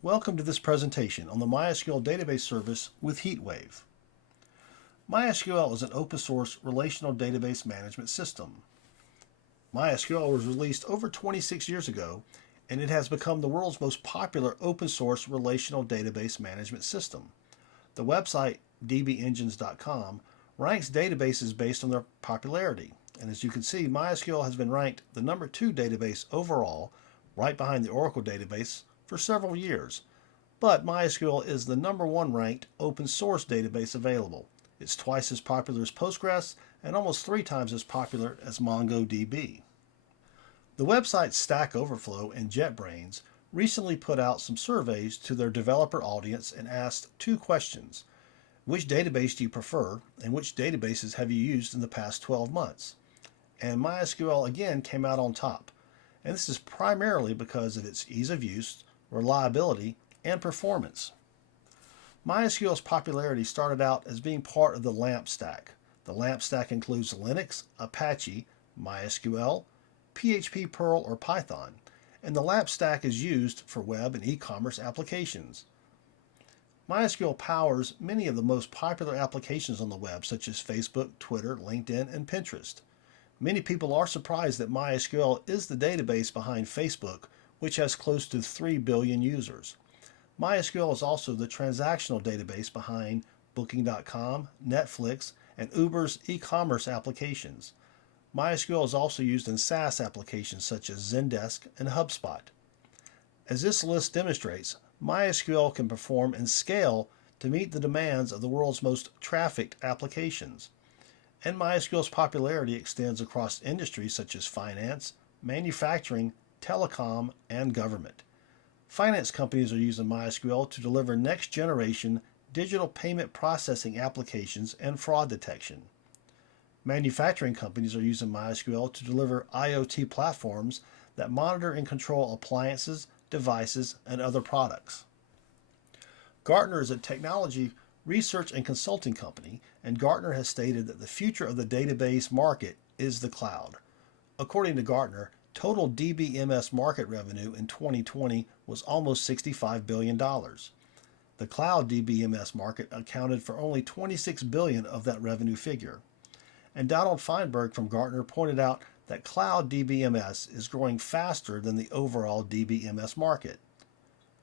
Welcome to this presentation on the MySQL Database Service with HeatWave. MySQL is an open source relational database management system. MySQL was released over 26 years ago, and it has become the world's most popular open source relational database management system. The website dbengines.com ranks databases based on their popularity, and as you can see, MySQL has been ranked the number 2 database overall, right behind the Oracle database, for several years. But MySQL is the number 1 ranked open source database available. It's twice as popular as Postgres and almost 3 times as popular as MongoDB. The websites Stack Overflow and JetBrains recently put out some surveys to their developer audience and asked 2 questions. Which database do you prefer, and which databases have you used in the past 12 months? And MySQL again came out on top. And this is primarily because of its ease of use, reliability, and performance. MySQL's popularity started out as being part of the LAMP stack. The LAMP stack includes Linux, Apache, MySQL, PHP, Perl, or Python, and the LAMP stack is used for web and e-commerce applications. MySQL powers many of the most popular applications on the web, such as Facebook, Twitter, LinkedIn, and Pinterest. Many people are surprised that MySQL is the database behind Facebook, which has close to 3 billion users. MySQL is also the transactional database behind Booking.com, Netflix, and Uber's e-commerce applications. MySQL is also used in SaaS applications such as Zendesk and HubSpot. As this list demonstrates, MySQL can perform and scale to meet the demands of the world's most trafficked applications. And MySQL's popularity extends across industries such as finance, manufacturing, telecom, and government. Finance companies are using MySQL to deliver next-generation digital payment processing applications and fraud detection. Manufacturing companies are using MySQL to deliver IoT platforms that monitor and control appliances, devices, and other products. Gartner is a technology research and consulting company, and Gartner has stated that the future of the database market is the cloud. According to Gartner, total DBMS market revenue in 2020 was almost $65 billion. The cloud DBMS market accounted for only $26 billion of that revenue figure. And Donald Feinberg from Gartner pointed out that cloud DBMS is growing faster than the overall DBMS market.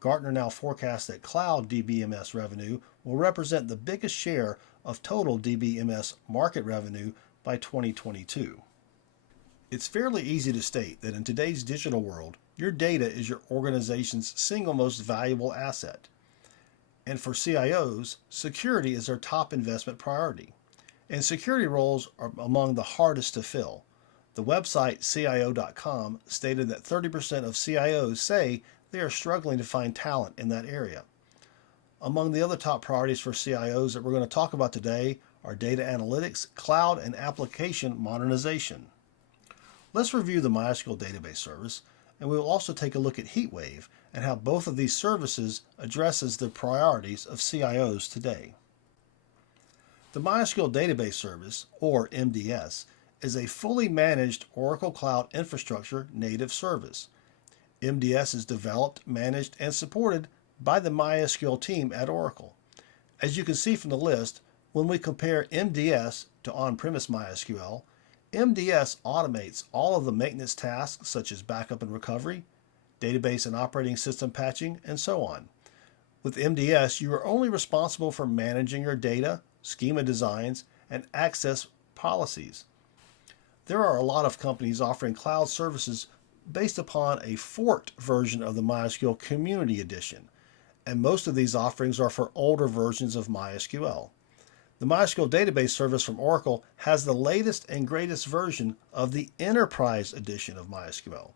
Gartner now forecasts that cloud DBMS revenue will represent the biggest share of total DBMS market revenue by 2022. It's fairly easy to state that in today's digital world, your data is your organization's single most valuable asset. And for CIOs, security is their top investment priority. And security roles are among the hardest to fill. The website CIO.com stated that 30% of CIOs say they are struggling to find talent in that area. Among the other top priorities for CIOs that we're going to talk about today are data analytics, cloud, and application modernization. Let's review the MySQL Database Service, and we will also take a look at HeatWave and how both of these services addresses the priorities of CIOs today. The MySQL Database Service, or MDS, is a fully managed Oracle Cloud Infrastructure native service. MDS is developed, managed, and supported by the MySQL team at Oracle. As you can see from the list, when we compare MDS to on-premise MySQL, MDS automates all of the maintenance tasks such as backup and recovery, database and operating system patching, and so on. With MDS, you are only responsible for managing your data, schema designs, and access policies. There are a lot of companies offering cloud services based upon a forked version of the MySQL Community Edition, and most of these offerings are for older versions of MySQL. The MySQL Database Service from Oracle has the latest and greatest version of the Enterprise Edition of MySQL.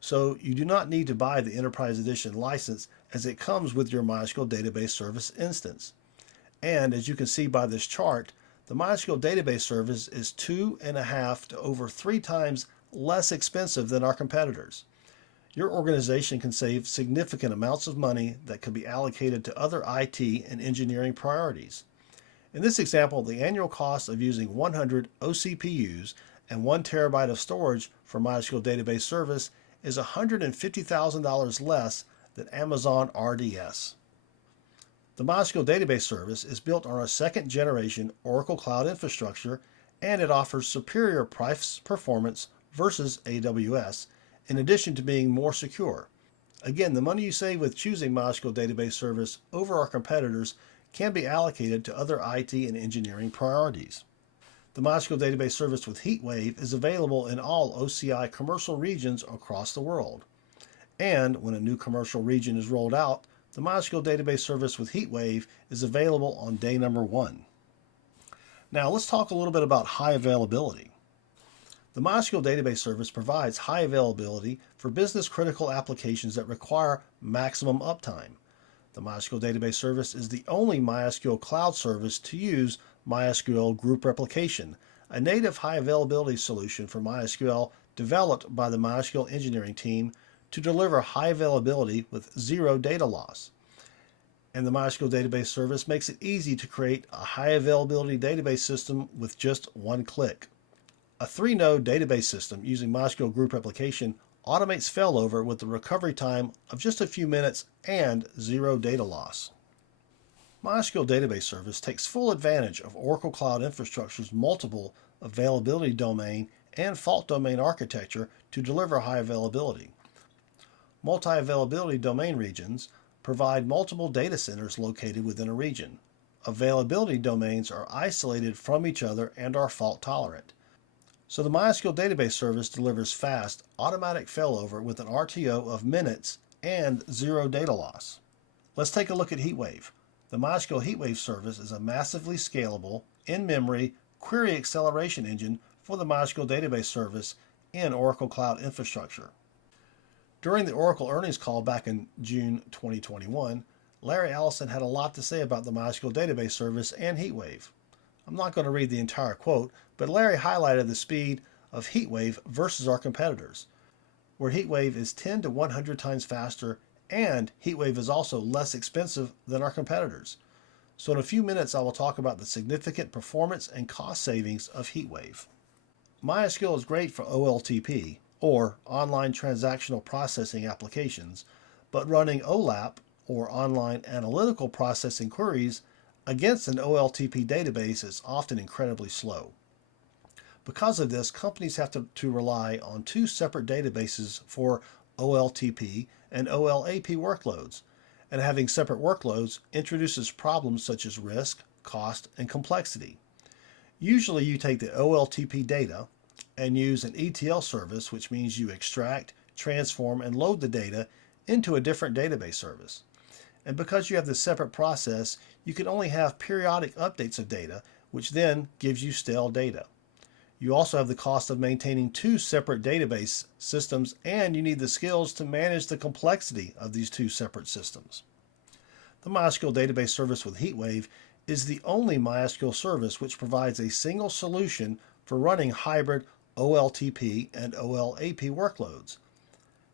So you do not need to buy the Enterprise Edition license as it comes with your MySQL Database Service instance. And as you can see by this chart, the MySQL Database Service is 2.5 to over 3 times less expensive than our competitors. Your organization can save significant amounts of money that can be allocated to other IT and engineering priorities. In this example, the annual cost of using 100 OCPUs and 1 terabyte of storage for MySQL Database Service is $150,000 less than Amazon RDS. The MySQL Database Service is built on our second-generation Oracle Cloud infrastructure, and it offers superior price performance versus AWS, in addition to being more secure. Again, the money you save with choosing MySQL Database Service over our competitors can be allocated to other IT and engineering priorities. The MySQL Database Service with HeatWave is available in all OCI commercial regions across the world. And when a new commercial region is rolled out, the MySQL Database Service with HeatWave is available on day number 1. Now let's talk a little bit about high availability. The MySQL Database Service provides high availability for business-critical applications that require maximum uptime. The MySQL Database Service is the only MySQL cloud service to use MySQL Group Replication, a native high availability solution for MySQL developed by the MySQL engineering team to deliver high availability with zero data loss. And the MySQL Database Service makes it easy to create a high availability database system with just one click. A 3-node database system using MySQL Group Replication automates failover with the recovery time of just a few minutes and zero data loss. MySQL Database Service takes full advantage of Oracle Cloud Infrastructure's multiple availability domain and fault domain architecture to deliver high availability. Multi-availability domain regions provide multiple data centers located within a region. Availability domains are isolated from each other and are fault tolerant. So the MySQL Database Service delivers fast, automatic failover with an RTO of minutes and zero data loss. Let's take a look at HeatWave. The MySQL HeatWave service is a massively scalable, in-memory, query acceleration engine for the MySQL Database Service in Oracle Cloud Infrastructure. During the Oracle earnings call back in June 2021, Larry Ellison had a lot to say about the MySQL Database Service and HeatWave. I'm not going to read the entire quote, but Larry highlighted the speed of HeatWave versus our competitors, where HeatWave is 10 to 100 times faster, and HeatWave is also less expensive than our competitors. So in a few minutes, I will talk about the significant performance and cost savings of HeatWave. MySQL is great for OLTP, or Online Transactional Processing applications, but running OLAP, or Online Analytical Processing queries, against an OLTP database is often incredibly slow. Because of this, companies have to rely on 2 separate databases for OLTP and OLAP workloads, and having separate workloads introduces problems such as risk, cost, and complexity. Usually you take the OLTP data and use an ETL service, which means you extract, transform, and load the data into a different database service. And because you have this separate process, you can only have periodic updates of data, which then gives you stale data. You also have the cost of maintaining 2 separate database systems, and you need the skills to manage the complexity of these 2 separate systems. The MySQL Database Service with HeatWave is the only MySQL service which provides a single solution for running hybrid OLTP and OLAP workloads.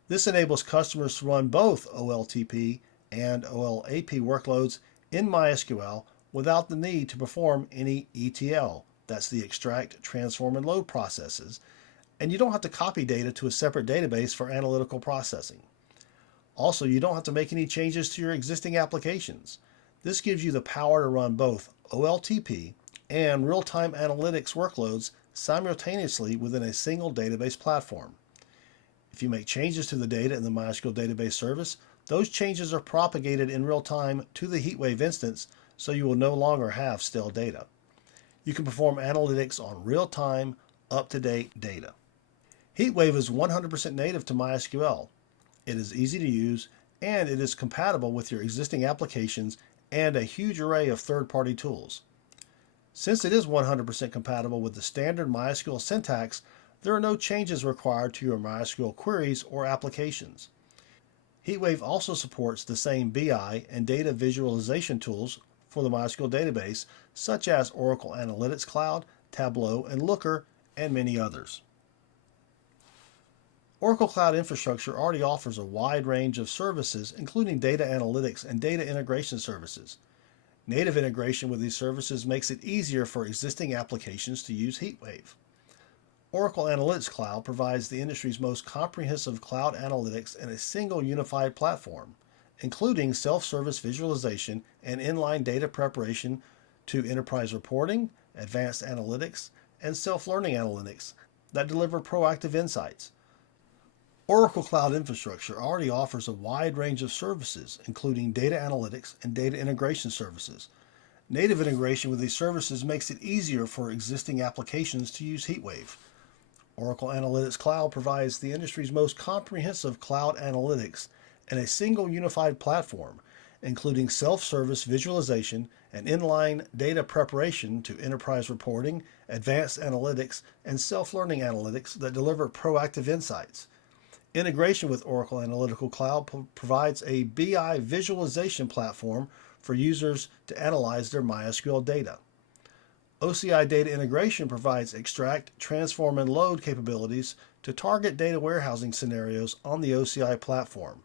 This enables customers to run both OLTP and OLAP workloads in MySQL without the need to perform any ETL. That's the extract, transform, and load processes, and you don't have to copy data to a separate database for analytical processing. Also, you don't have to make any changes to your existing applications. This gives you the power to run both OLTP and real-time analytics workloads simultaneously within a single database platform. If you make changes to the data in the MySQL Database Service, those changes are propagated in real time to the HeatWave instance, so you will no longer have stale data. You can perform analytics on real-time, up-to-date data. HeatWave is 100% native to MySQL. It is easy to use, and it is compatible with your existing applications and a huge array of third-party tools. Since it is 100% compatible with the standard MySQL syntax, there are no changes required to your MySQL queries or applications. HeatWave also supports the same BI and data visualization tools for the MySQL database, such as Oracle Analytics Cloud, Tableau, and Looker, and many others. Oracle Cloud Infrastructure already offers a wide range of services, including data analytics and data integration services. Native integration with these services makes it easier for existing applications to use HeatWave. Oracle Analytics Cloud provides the industry's most comprehensive cloud analytics in a single unified platform. including self-service visualization and inline data preparation to enterprise reporting, advanced analytics, and self-learning analytics that deliver proactive insights. Oracle Cloud Infrastructure already offers a wide range of services, including data analytics and data integration services. Native integration with these services makes it easier for existing applications to use HeatWave. Oracle Analytics Cloud provides the industry's most comprehensive cloud analytics in a single unified platform, including self-service visualization and inline data preparation to enterprise reporting, advanced analytics, and self-learning analytics that deliver proactive insights. Integration with Oracle Analytical Cloud provides a BI visualization platform for users to analyze their MySQL data. OCI Data Integration provides extract, transform, and load capabilities to target data warehousing scenarios on the OCI platform.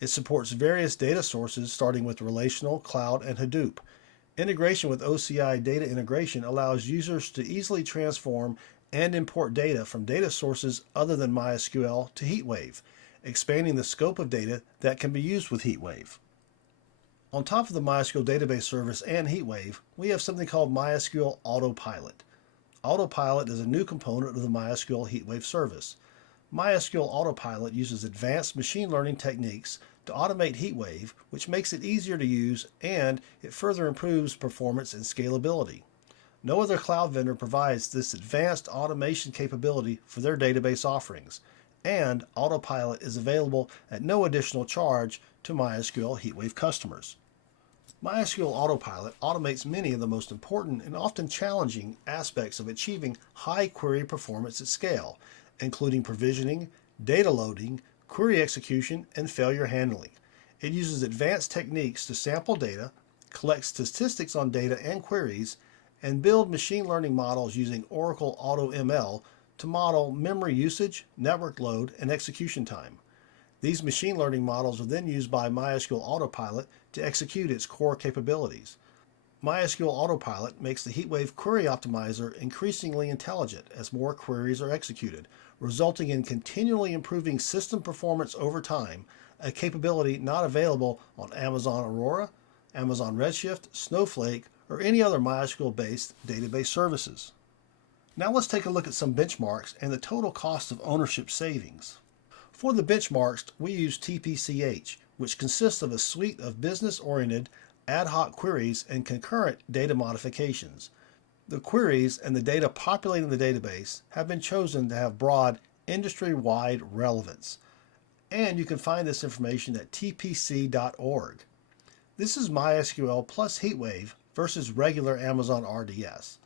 It supports various data sources starting with relational, cloud, and Hadoop. Integration with OCI Data Integration allows users to easily transform and import data from data sources other than MySQL to HeatWave, expanding the scope of data that can be used with HeatWave. On top of the MySQL Database Service and HeatWave, we have something called MySQL Autopilot. Autopilot is a new component of the MySQL HeatWave service. MySQL Autopilot uses advanced machine learning techniques to automate HeatWave, which makes it easier to use, and it further improves performance and scalability. No other cloud vendor provides this advanced automation capability for their database offerings, and Autopilot is available at no additional charge to MySQL HeatWave customers. MySQL Autopilot automates many of the most important and often challenging aspects of achieving high query performance at scale, including provisioning, data loading, query execution, and failure handling. It uses advanced techniques to sample data, collect statistics on data and queries, and build machine learning models using Oracle AutoML to model memory usage, network load, and execution time. These machine learning models are then used by MySQL Autopilot to execute its core capabilities. MySQL Autopilot makes the HeatWave Query Optimizer increasingly intelligent as more queries are executed, resulting in continually improving system performance over time, a capability not available on Amazon Aurora, Amazon Redshift, Snowflake, or any other MySQL-based database services. Now let's take a look at some benchmarks and the total cost of ownership savings. For the benchmarks, we use TPCH, which consists of a suite of business-oriented ad hoc queries and concurrent data modifications. The queries and the data populating the database have been chosen to have broad, industry-wide relevance. And you can find this information at tpc.org. This is MySQL plus HeatWave versus regular Amazon RDS.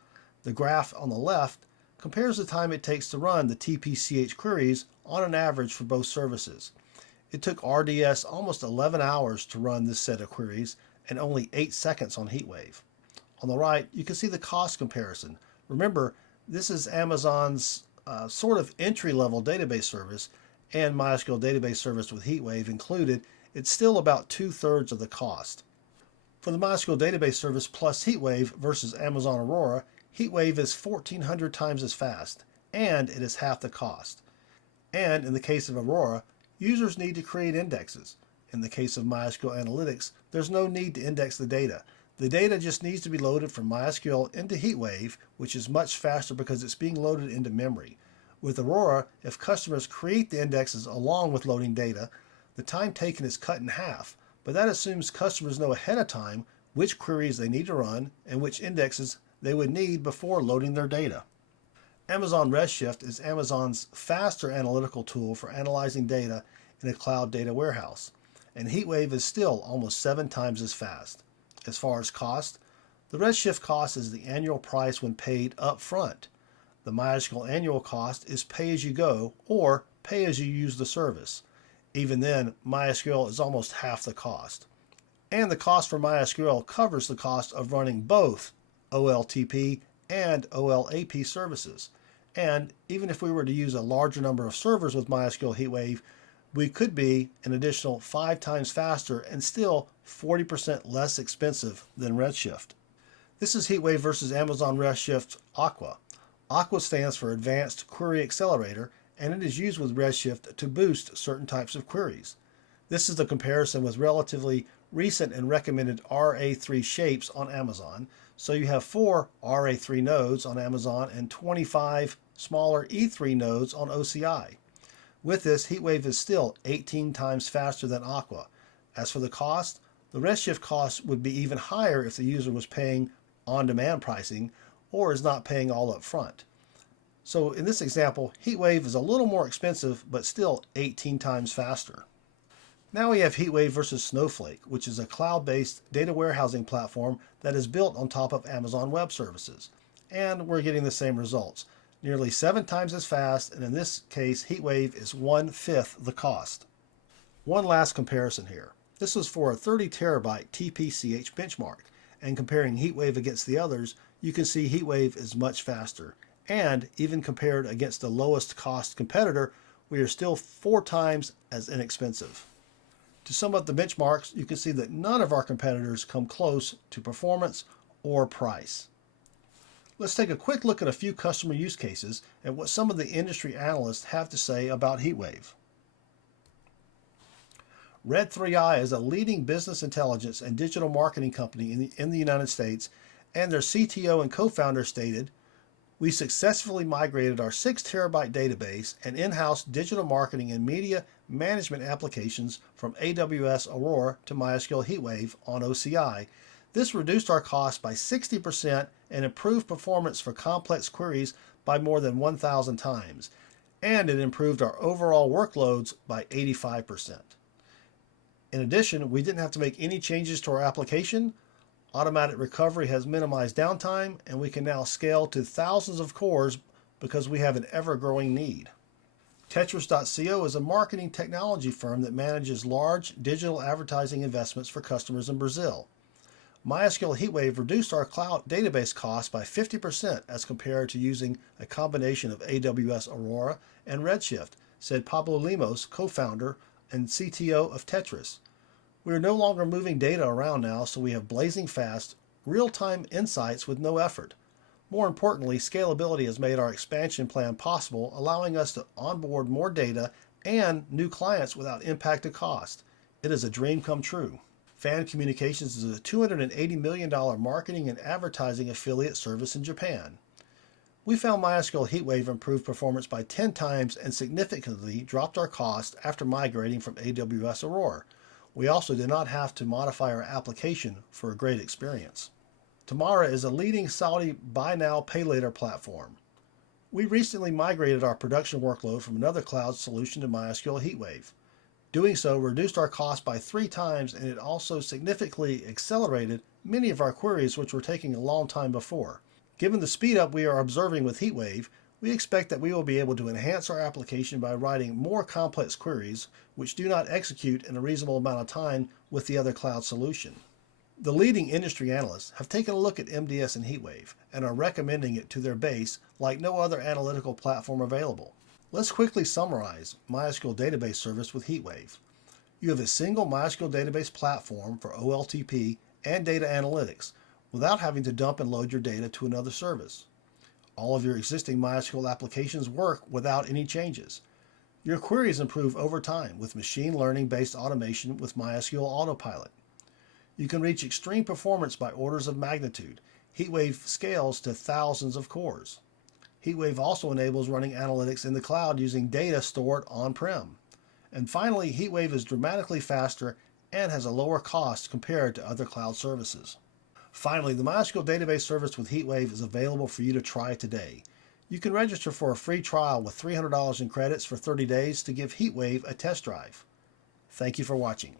The graph on the left compares the time it takes to run the TPCH queries on an average for both services. It took RDS almost 11 hours to run this set of queries and only 8 seconds on HeatWave. On the right, you can see the cost comparison. Remember, this is Amazon's sort of entry-level database service, and MySQL Database Service with HeatWave included. It's still about 2/3 of the cost. For the MySQL Database Service plus HeatWave versus Amazon Aurora, HeatWave is 1,400 times as fast, and it is half the cost. And in the case of Aurora, users need to create indexes. In the case of MySQL Analytics, there's no need to index the data. The data just needs to be loaded from MySQL into HeatWave, which is much faster because it's being loaded into memory. With Aurora, if customers create the indexes along with loading data, the time taken is cut in half, but that assumes customers know ahead of time which queries they need to run and which indexes they would need before loading their data. Amazon Redshift is Amazon's faster analytical tool for analyzing data in a cloud data warehouse, and HeatWave is still almost 7 times as fast. As far as cost, the Redshift cost is the annual price when paid up front. The MySQL annual cost is pay-as-you-go or pay-as-you-use the service. Even then, MySQL is almost half the cost. And the cost for MySQL covers the cost of running both OLTP and OLAP services. And even if we were to use a larger number of servers with MySQL HeatWave, we could be an additional 5 times faster and still 40% less expensive than Redshift. This is HeatWave versus Amazon Redshift AQUA. AQUA stands for Advanced Query Accelerator, and it is used with Redshift to boost certain types of queries. This is the comparison with relatively recent and recommended RA3 shapes on Amazon. So you have 4 RA3 nodes on Amazon and 25 smaller E3 nodes on OCI. With this, HeatWave is still 18 times faster than AQUA. As for the cost, the Redshift cost would be even higher if the user was paying on-demand pricing or is not paying all up front. So in this example, HeatWave is a little more expensive, but still 18 times faster. Now we have HeatWave versus Snowflake, which is a cloud-based data warehousing platform that is built on top of Amazon Web Services. And we're getting the same results. Nearly 7 times as fast, and in this case, HeatWave is 1/5 the cost. One last comparison here. This was for a 30 terabyte TPCH benchmark, and comparing HeatWave against the others, you can see HeatWave is much faster. And even compared against the lowest cost competitor, we are still 4 times as inexpensive. To sum up the benchmarks, you can see that none of our competitors come close to performance or price. Let's take a quick look at a few customer use cases and what some of the industry analysts have to say about HeatWave. Red3i is a leading business intelligence and digital marketing company in the United States, and their CTO and co-founder stated, "We successfully migrated our 6 terabyte database and in-house digital marketing and media management applications from AWS Aurora to MySQL HeatWave on OCI. This reduced our cost by 60% and improved performance for complex queries by more than 1,000 times, and it improved our overall workloads by 85%. In addition, we didn't have to make any changes to our application. Automatic recovery has minimized downtime, and we can now scale to thousands of cores because we have an ever-growing need." Tetris.co is a marketing technology firm that manages large digital advertising investments for customers in Brazil. MySQL HeatWave reduced our cloud database costs by 50% as compared to using a combination of AWS Aurora and Redshift, said Pablo Lemos, co-founder and CTO of Tetris. "We are no longer moving data around now, so we have blazing fast, real-time insights with no effort. More importantly, scalability has made our expansion plan possible, allowing us to onboard more data and new clients without impact to cost. It is a dream come true." Fan Communications is a $280 million marketing and advertising affiliate service in Japan. "We found MySQL HeatWave improved performance by 10 times and significantly dropped our cost after migrating from AWS Aurora. We also did not have to modify our application for a great experience." Tamara is a leading Saudi buy now, pay later platform. "We recently migrated our production workload from another cloud solution to MySQL HeatWave. Doing so reduced our cost by 3 times, and it also significantly accelerated many of our queries which were taking a long time before. Given the speed up we are observing with HeatWave, we expect that we will be able to enhance our application by writing more complex queries which do not execute in a reasonable amount of time with the other cloud solution." The leading industry analysts have taken a look at MDS and HeatWave and are recommending it to their base like no other analytical platform available. Let's quickly summarize MySQL Database Service with HeatWave. You have a single MySQL database platform for OLTP and data analytics without having to dump and load your data to another service. All of your existing MySQL applications work without any changes. Your queries improve over time with machine learning-based automation with MySQL Autopilot. You can reach extreme performance by orders of magnitude. HeatWave scales to thousands of cores. HeatWave also enables running analytics in the cloud using data stored on-prem. And finally, HeatWave is dramatically faster and has a lower cost compared to other cloud services. Finally, the MySQL Database Service with HeatWave is available for you to try today. You can register for a free trial with $300 in credits for 30 days to give HeatWave a test drive. Thank you for watching.